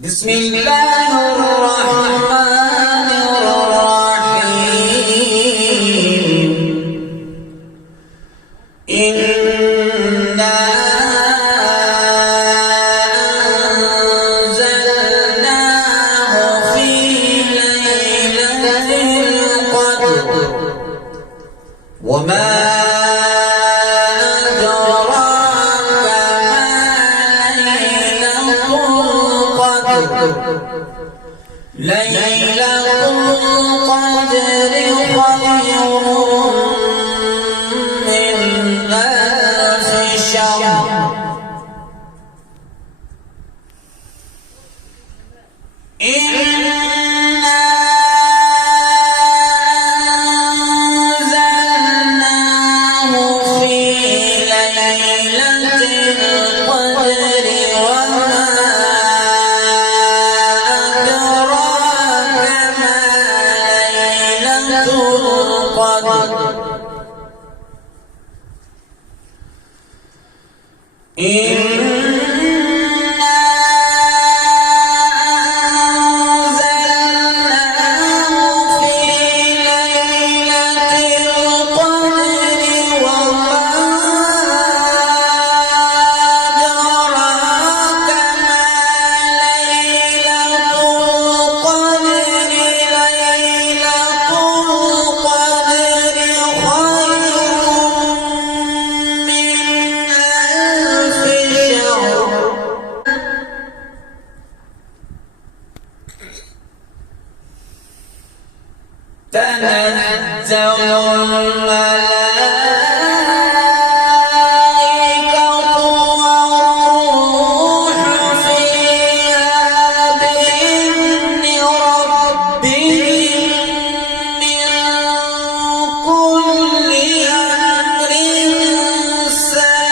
بسم الله الرحمن الرحيم إنا أنزلناه في ليلة القدر وما ليلة القدر خير من ألف شهر إنا أنزلناه في ليلة القدر وما إنا أنزلناه في ليلة القدر وما أدراك ما ليلة القدر ليلة القدر خير من ألف شهر تنزل الملائكة والروح فيها بإذن ربهم من كل أمر سلام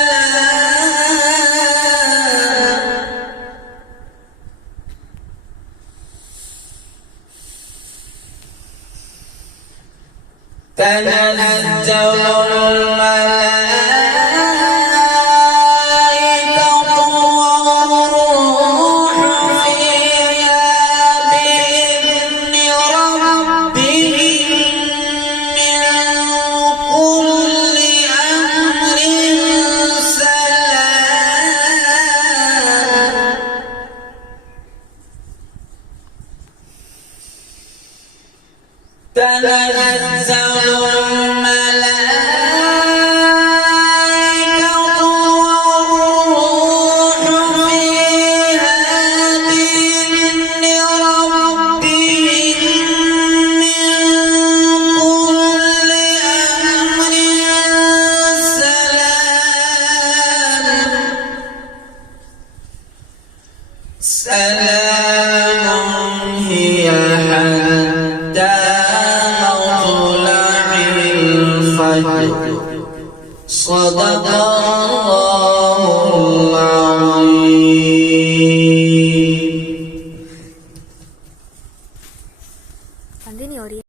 تنزل الملائكة والروح فيها بإذن ربهم من كل أمر سلام تنزل الملائكة والروح فيها بإذن ربهم من كل أمر سلام هي حتى مطلع الفجر صدق